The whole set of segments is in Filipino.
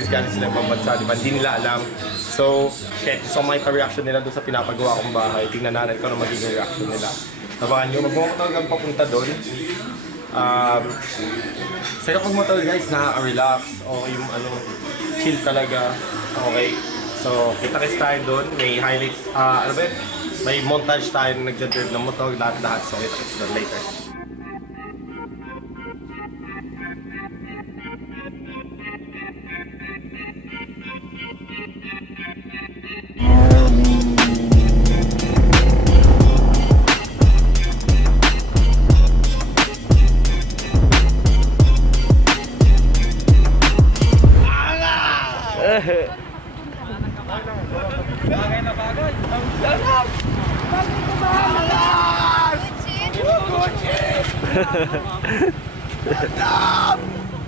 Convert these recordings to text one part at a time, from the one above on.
kasi galing sila ibang bansa, di ba? Hindi nila alam. So, shit. So, may reaction nila doon sa pinapagawa kong bahay. Tingnan natin kung ano magiging reaction nila. Tabangan nyo, magmumotor hanggang papunta doon. Sa kapag motor guys, nakaka-relax. O yung ano, chill talaga. Okay. So, kita-kits tayo doon. May highlights, ano ba yun? May montage tayo na nagdadrive ng motor, lahat-lahat. So, kita-kits doon later. Bagay na bagay. Ang sarap! Bagay na bagay! Sarap!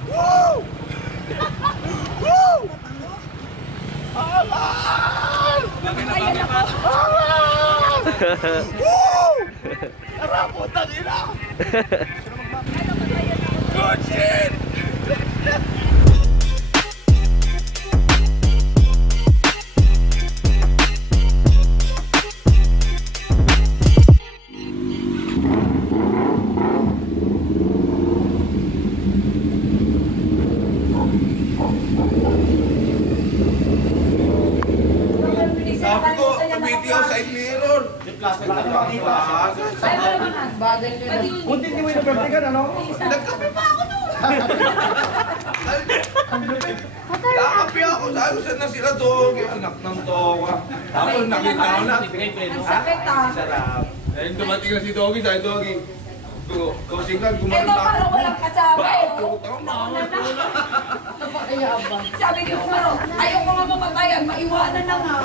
Woo! Woo! Alam! Ayan ako! Alam! Woo! Sarap po, tangina! Good shit! Sabi ko, video side mirror. Kunti hindi mo yung nabrablikan, ano? Nagkape pa ako doon. Nakape ako. Sabi ko, saan na sila dog? Anak ng towa. Tapos nakita ko na. Sarap. Dahil dumating na si Doggy, dahil Doggy. Kasi nga, gumanon Ito na. parang walang kasama eh. Putang na. Sabi ko kumaro, ayaw ko nga mamatayan, maiwanan na nga.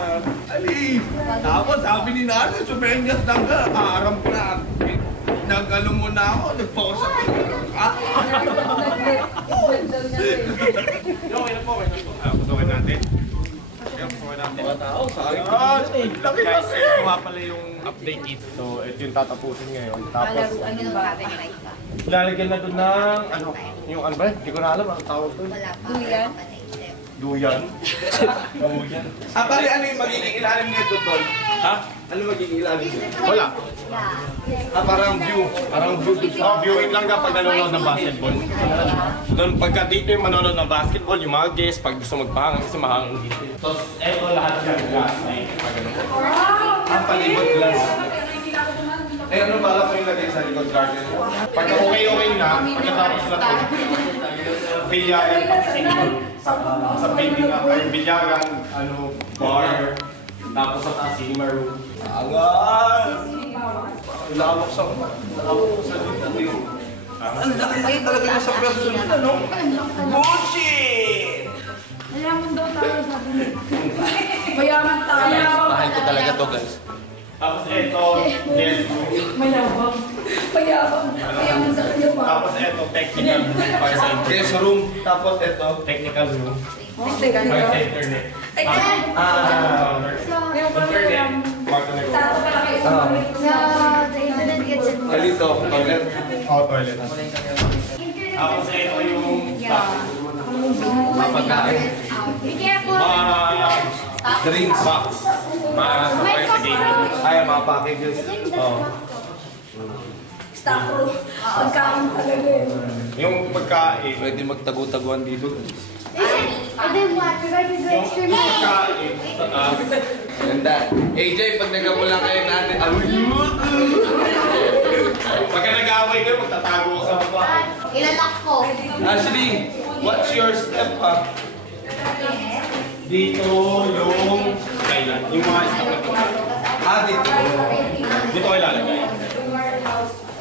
Ali. Tapos sabi ni Nasa, sumenyas na nga. Aaram ko na. Nag-ano mo na ako, nagpausa ko. Pusukin natin. Pusukin natin. Mga tao, sayang. Laki guys, ito nga pala yung update kit. So, ito yung tatapusin ngayon. Tapos, lalagyan na doon ng, ano, yung ano ba? Hindi ko na alam, ang tawag doon. Duyan. Duyan. Duyan. Bali, ano yung magiging ilalim nito, Tol? Ha? Ano magiging ilalim nito? Wala. Parang view. Parang viewing lang kapag nanonood ng basketball. Doon pagka dito yung manonood ng basketball, yung mga guests, pag gusto magpahangang kasi mahangang dito. Tapos, eto lahat yan, glass na yun. Ang palibot glass. Eh, ano bala ko yung lagay sa likod garden? Pagka okay na, pagkatapos na to, bilyaran pag single. Sa building nga, ay bilyaran, ano, bar, tapos sa taas, cinema room. Angas! Lawak sa dito. Ang laki talaga niya sa personal, ano? Bullshit! Mayaman daw tayo sabi niya. Mayaman tayo. Mahal ko talaga to, guys. Tapos eto, yes room. Mayabang. Mayaman. Mayaman sa kanya pa. Tapos eto, technical room para sa internet. Guest room, tapos ito. Technical room Teka para sa nyo. internet. Teka. Internet, kwarto na Sa ato pala kayo sa Kalito, toilet. Oh, toilet. Tapos ito yung Mapagkain. drinks box. Mga supply sa gaming. Ay, mga packages. Oh. Staff room. Pagkaon talaga eh. Yung pagkain, Pwede magtago-taguan dito. yung pagkain sa taas. Ganda. AJ, pag nagamulang kayo natin, Pagka nag-away kayo, magtatago ka sa baba. Ilalak ko. Ashley, what's your step, ha? Dito yung island, yung mga stop na to. Dito. Dito kayo lalagay.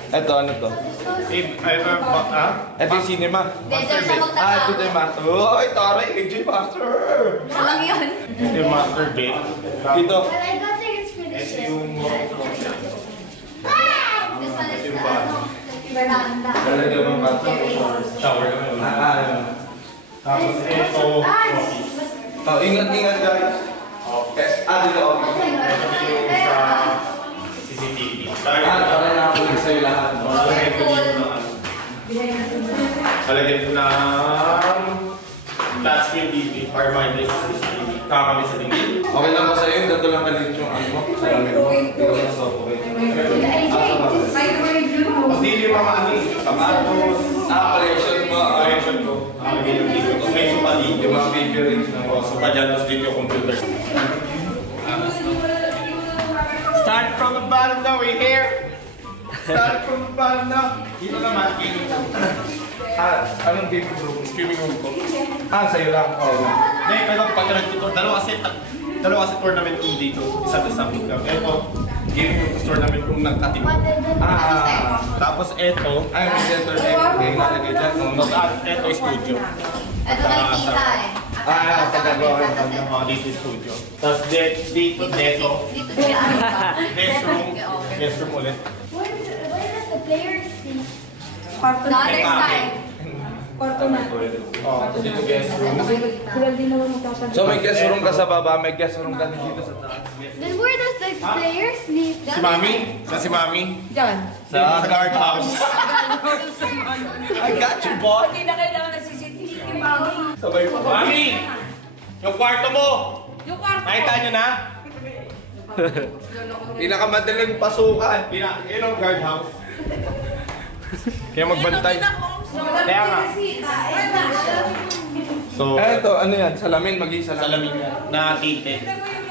Ito, ano to? If ever, Ito yung cinema. Diyan siya Ito magtatago. yung master. Uy, taray, AJ Master! Walang yun. ito yung master bed. Dito. But I don't think it's Ito finished. yung This one is the veranda. Talaga mo ba? shower naman. Tapos ito, Oh, ingat, guys. okay. Dito, okay. Ito yung sa CCTV. Taray na ako sa'yo lahat. Lalagyan ko dito ng ano. Lalagyan ko ng plastic screen TV, para wireless TV. Kakami sa tingin. Okay lang ba sa'yo yung ganito lang kalit yung ano mo? Sa lamin mo? Hindi ko na suffocate. Tapos dito yung mga ano, sapatos, Collection mo. collection ko. Ganyan dito. Tapos may sopa dito. Yung mga figurines na Oh, sopa dyan, tapos dito yung computer. Start from the bottom now, we're here. Start from the bottom now. Dito naman, gaming room. Anong game room? Streaming room ko. Sa'yo lang. Hindi, pero pag nag-tour, dalawa kasi tournament room dito. Isa sa sabi lang. Ito, gaming room, tapos tournament room ng katim. Tapos ito, Ay, may center game nalagay dyan. tapos ito studio. Ito kay tita eh. Dito yung studio. Tapos dito, Dito siya ano ba? guest room ulit. Where does the players see? Kwarto The na. other side. Kwarto na. Oh, tapos dito guest room. Sila din naman magkakasabi. So may guest room ka sa baba, may guest room ka dito sa taas. Then where does the players sleep? Si Mami? Si Mami? Diyan. Sa guardhouse. I got you, boy. Hindi na kailangan ng CCTV, mami. Sabay pa. Mami! Yung kwarto mo! Yung kwarto. Nakita nyo na? Pinakamadaling pasukan. Yun ang guardhouse. Kaya magbantay. Kaya nga. So, Eto, ano yan? Salamin, mag-isa lang. salamin na tinted.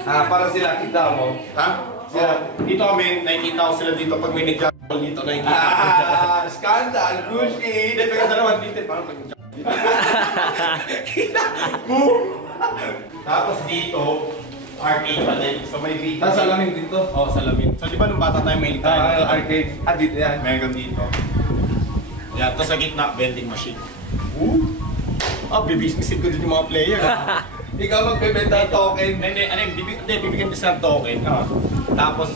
Para sila kita mo. Ha? Sila, dito kami, nakikita ko sila dito pag may nag-jumble dito, nakikita ko sila. Scandal, Hindi, Gucci. pero dalawang tinted, parang pag Tapos dito, arcade pa din. So may video. Salamin dito. Oo, salamin. So di ba nung bata tayo may Arcade. Dito yan. Meron dito. Yan, tapos sa gitna, vending machine. Bibusinessin ko din yung mga player. Ikaw magbebenta ng token. Bibigyan din sila ng token. Tapos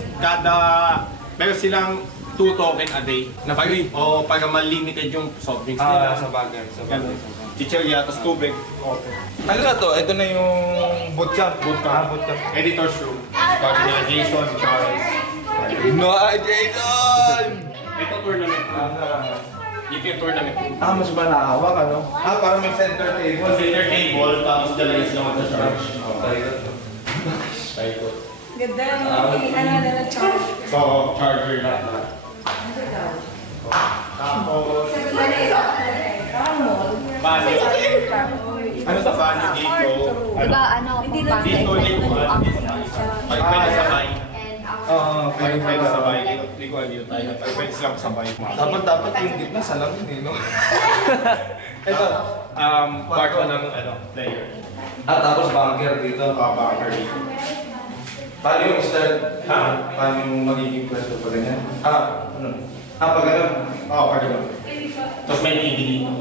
meron silang 2 token a day. Na free? O pag limited yung soft drinks nila. Sa bagay. Ganun. Chicheria, tapos tubig. Okay. Ano na to? Ito na yung bootcamp. Bootcamp. Editor's room. Pag nila Jason, Charles. No, Jason! Ito tournament room. Dito yung tournament room. Mas malawak, ano? Parang may center table. Consider table, tapos dalawa sila mag-charge. Tayo. Ganda yung na charge. So, charger na. Tapos, banyo. Ano sa banyo dito? Diba ano, Hindi lang Dito, likuan. Pag pwede sabay. And our Pag pwede sabay. Likuan dito tayo. Pag pwede silang sabay. Dapat yung gitna salamin eh, no? Ito, kwarto ng player. Tapos bunker dito. Backer dito. Paano yung start? Paano yung magiging pwesto pa ganyan? Ano? Pag ano? Oo, pag gano'n. Tapos may TV dito.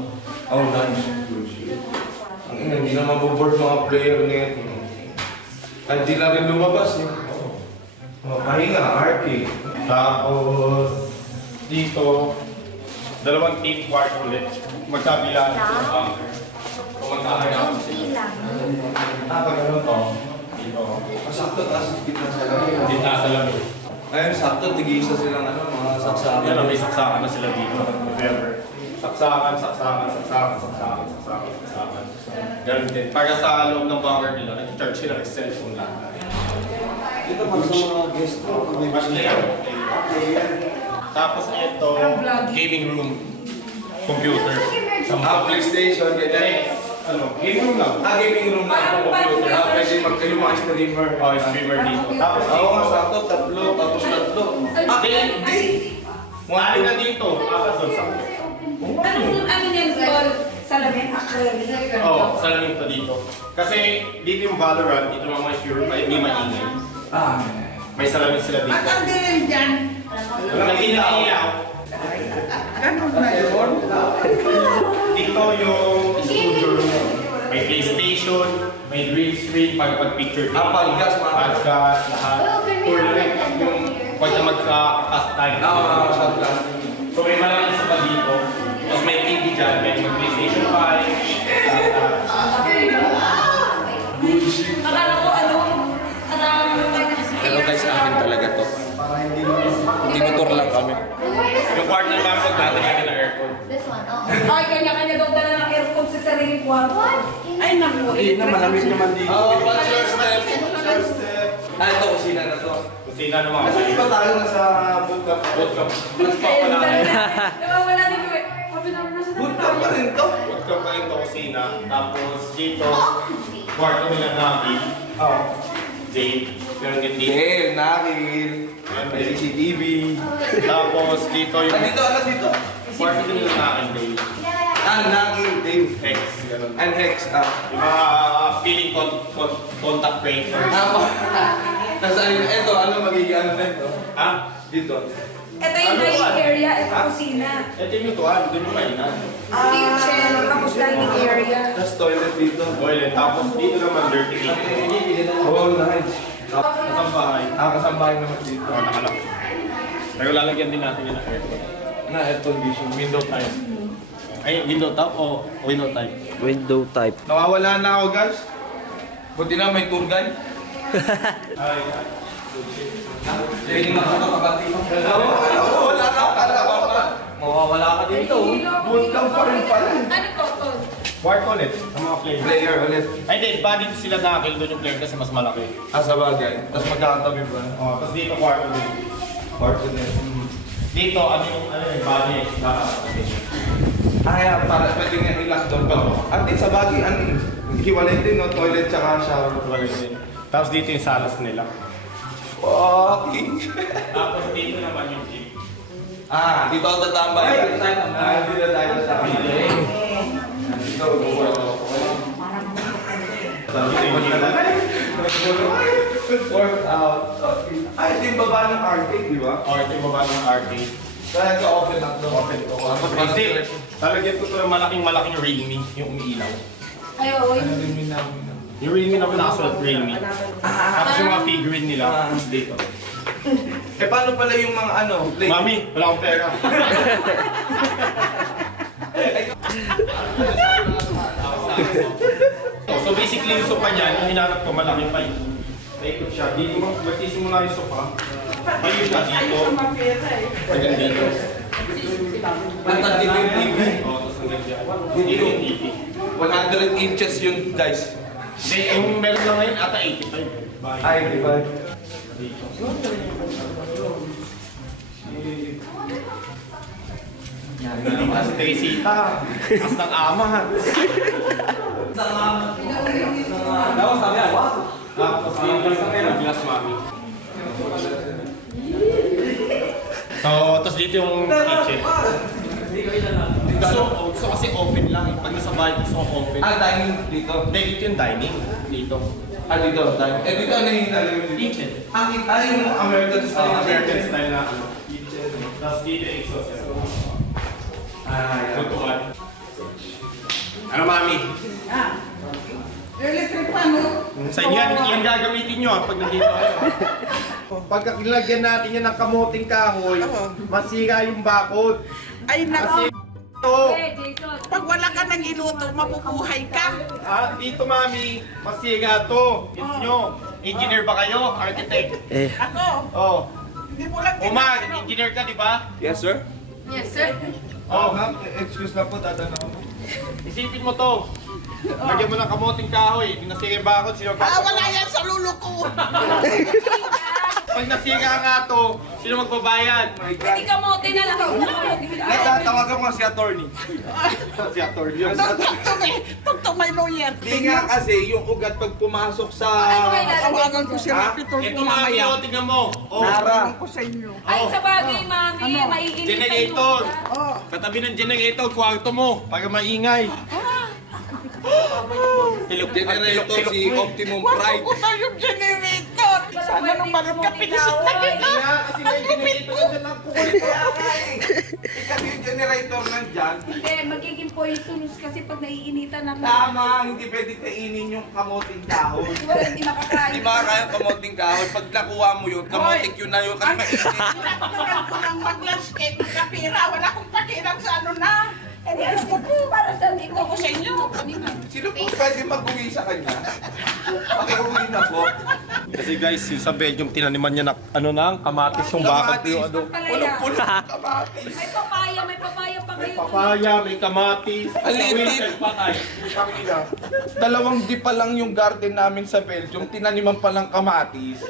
Oh, nice. Ang ina, hindi na maboboard mga player nito. Kahit di na rin lumabas eh. Pahinga, arcade. Tapos, dito, dalawang team quart ulit. Magkabila ng bunker. Kung magkaharap sila. Pag ano to? Dito. Sakto, taas gitna salamin. Dito sa lamin. Ayun, sakto, tig-isa silang ano, mga saksakan. Yan, may saksakan na sila dito. If ever. Saksakan. Ganun din. Para sa loob ng bunker nila, nag-charge sila ng cellphone lang. Ito pag sa mga guest ko, pag may Mas Tapos ito, gaming room. Computer. PlayStation, ganyan. Gaming room lang. Gaming room na computer. Pwede magkayo mga streamer. Oh, streamer dito. Tapos Oo nga, dito. sakto, tatlo, tapos tatlo. Hindi. Anim na dito. Apat doon. Sakto. Anong ano yan, Paul? Salamin? Actually. Oo, salamin to dito. Kasi dito yung Valorant, dito mga sure, hindi maingay. May salamin sila dito. Ang dilim dyan. Walang ilaw. Ganun na yun. Dito yung studio room. May PlayStation, may green screen, pag-picture. Podcast, mga Podcast, lahat. Tournament, yung pag na magka-cast time. So may malaking sa pa dito. Tapos may TV dyan, may PlayStation 5. Akala ko ano? Pero guys, sa akin talaga to. Hindi motor lang kami. Yung partner namin, natin natin ng aircon. This one, oh. Ay, kanya-kanya daw dala ng aircon sa sarili ko. kwarto. Ay, naku. Hindi na, malamig naman dito. Oh, bachelor step. Ah, ito, kusina na to. Kusina naman Kasi kasi. di ba tayo nasa bootcamp? Bootcamp. Bootcamp pa lang. Nawawala din kami. Sabi namin nasa Bootcamp pa rin to? Bootcamp pa rin to kusina. Tapos dito, kwarto nila Naki. Oo. Jade. Meron din dito. Dale, Nakil, may CCTV. Tapos dito Ah, yung dito, ano dito? kwarto din nila Naki. Dave. Ah, Nakil, Dave. Hex. Ganun. And Hex, ah. Yung mga feeling contact tracer. Nasaan yun? Ito, ano magiging ano na ito? Ha? Dito. Ito yung Ano dining ba? area, ito kusina. Ito yung tuwan. Doon yung kainan. Kitchen, tapos dining area. Tapos toilet dito. Toilet. Tapos dito naman dirty kitchen. Oh, nice. Kasambahay. Ah, kasambahay naman dito. Oo, nakalak. Pero lalagyan din natin yun ng aircon. Na air condition. Window type. Ay, window top o window type? Window type. Nawawala na ako, guys. Buti na may tour guide. Ay, Hindi na ako nakabati. Wala na ako. Kala ko pa. mawawala ka dito. Bootcamp pa rin pala. Ano to, Tol? Work ulit ang mga players. Player ulit. Ay, di, ba dito sila nakil doon yung player kasi mas malaki. Ah, sa bagay. Tapos magkakatabi pa. Oh, tapos dito kwarto din. Kwarto din. Dito, ano yung body Ah, yeah, para pwede nga i-lock down pa. At din sa bagay, hiwalay din, no? Toilet tsaka shower. Wala din. Tapos dito yung salas nila. Okay. Tapos dito naman yung gym. Ah, dito ako tatambay. Dito tayo tatambay. Dito tayo tatambay. Dito, work out. Ay, ito yung baba ng arcade, di ba? Or ito yung baba ng arcade. Kaya ito open up doon. Open to. Kasi, talagyan ko ito ng malaking Realme, yung umiilaw. Ay, oo. Yung Realme na pinakasulat Realme. Tapos yung mga figurine nila, dito. Eh, paano pala yung mga ano? Play? Mami, wala akong pera. So basically yung sopa niyan, yung hinanap ko malaki pa yun. Paikot siya. Dito mo, magsisimula yung sopa. Payo siya dito. Hanggang dito. Hanggang dito yung TV. Oo, tapos hanggang dyan. Dito yung TV. 100 inches yun, guys. Hindi, yung meron lang ngayon ata 85. Bahay. Ay, di ba? Dito. Yan naman si Teresita. As ng ama. Tapos dito yung glass mami. Tapos dito yung kitchen. Gusto kasi open lang. Pag nasa bahay gusto ko open. Ah, dining dito. Hindi, dito yung dining. Dito. Ah, dito. Dining. Eh, dito ano yung dining? Kitchen. Ah, yung American style. American style na ano. Kitchen. Tapos dito yung exhaust. Ah, yeah. Tutuan. Ano mami? Electric pan, no? Sa inyo yan gagamitin nyo pag nandito kayo. Pagka nilagyan natin yan ng kamuting kahoy, masira yung bakod. Ay, Kasi ito. Hey, Jason. pag wala ka nang iluto, mabubuhay ka. Dito mami, masira to. Gets nyo? Engineer ba kayo? Architect? Ako, Oh. hindi mo lang Umar, engineer ka di ba? Yes, sir? Yes, sir. Oh, ma'am. Excuse lang po, tatanong ako. Isipin mo to. Lagyan mo ng kamuting kahoy, hindi nasira yung bakod, sino wala yan sa lulo ko. Pag nasira nga to, sino magbabayad? Hindi ka mote na lang. Natatawagan ko si attorney. Si attorney. Tugtog may lawyer. Di nga kasi yung ugat pag pumasok sa... Tawagan ko si Ha? Rapitor Ito ko mami, mamaya. oh, tingnan mo. Oh, Nara. Ko sa inyo. Ay, sa bagay, mami. Maiinit generator. Oh, Katabi ng generator, kwarto mo, para maingay. Generator si Optimum Pride. ko tayo yung generator. Sana nung balat ka pinisit na kita. Kasi may generator na dyan ang kukulit ko. Kasi yung generator nandyan, Hindi, magiging poisonous kasi pag naiinitan na tama, hindi pwede kainin yung kamoting kahoy. hindi makakain. Di ba kaya kamoting kahoy? Pag nakuha mo yun, kamoting yun na yun. Kasi mainit. Kailangan ko lang mag-landscape, magkapira. Wala akong pakiram sa ano na. Eh, di gusto ko para sa dito ko sa inyo. Sino po pwede mag-uwi sa kanya? Pakiuwi na po. Kasi guys, yung sa Belgium, tinaniman niya na ano nang kamatis yung bakal Kamatis. yung ano. Pulong-pulong kamatis. May papaya pa kayo. Papaya, may kamatis. Ang liit. Dalawang di pa lang yung garden namin sa Belgium, tinaniman pa lang kamatis.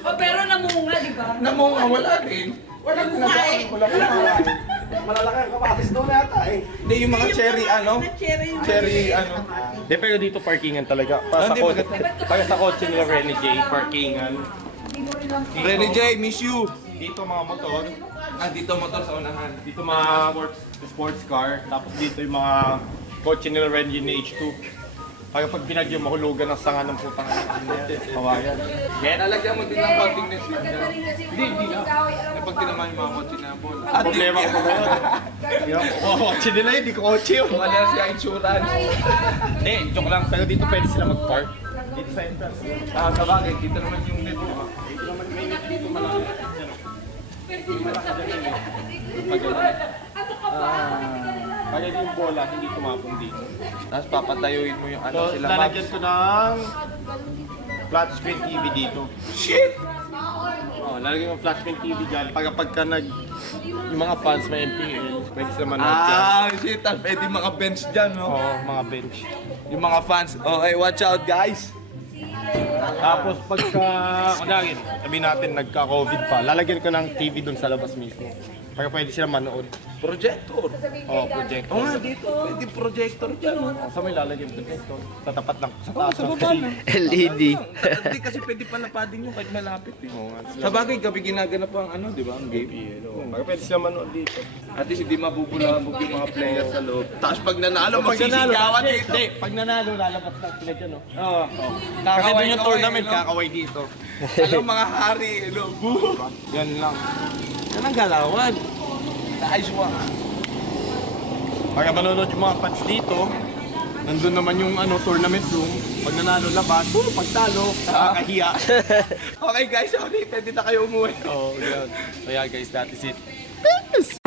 Oh, pero namunga, di ba? Namunga, wala din. Wala kumain. Wala kumain. Malalaki ang kamatis doon nata eh. Hindi, yung mga cherry ano? Cherry ano? Di, pero dito parkingan talaga. Para sa Hindi, kotse, maganda. para sa kotse nila Renny J, parkingan. Rene J, miss you. Dito mga motor, Dito motor sa unahan. dito mga sports car, tapos dito yung mga kotse nila Renny ni H2. Kaya pag binagyo, mahulugan ng sanga ng putang kawayan. Lalagyan mo din ng konting net yun. Maganda rin kasi Hindi na. na. Pag tinaman yung mga kotse na bol. Problema ko ba yun? Oo, kotse nila yun, di ko kotse yun. Wala siya insurance. Hindi, joke lang. Pero dito pwede sila mag-park. Dito sa entrance. Sabagay, dito naman yung net. Diba? Dito naman may net dito malaki. Kaya yung bola, hindi tumapong dito. Tapos papatayuin mo yung ano So, sila. lalagyan ko ng flat screen TV dito. Shit! Oh, lalagyan ko ng flat screen TV dyan. Pagka yung mga fans may MPL, pwede sila manood dyan. Shit. Pwede mga bench dyan, no? Oo, mga bench. Yung mga fans. Okay, watch out, guys. Tapos pagka, kunwari, sabihin natin nagka-COVID pa, lalagyan ko ng TV dun sa labas mismo. Para pwede sila manood. Projector. Oh, projector. Oo nga, dito. Pwede projector dyan, no? Sa may lalagyan projector. Sa tapat lang. Sa Oo, taas sa ng baba TV. na. LED. Hindi kasi pwede palapadin yung kahit malapit. Eh. Sa bagay, gabi ginaganap ang ano, di ba? Ang game. Para pwede sila manood dito. At least hindi mabubulabog yung mga players sa loob. Tapos pag nanalo, Pag nanalo, magsisigawan dito. hindi, pag nanalo, lalabas na sila dyan, no? Oo. Kasi doon yung tournament, kakaway dito. Alam, mga hari, ano, boo! Yan lang. Yan ang galawan. Nice one. Pagka manonood yung mga fans dito, nandun naman yung ano tournament room. Pag nanalo, labas. Pag talo, nakakahiya. Okay guys, sorry, pwede na kayo umuwi. Oh, yun. So yeah guys, that is it.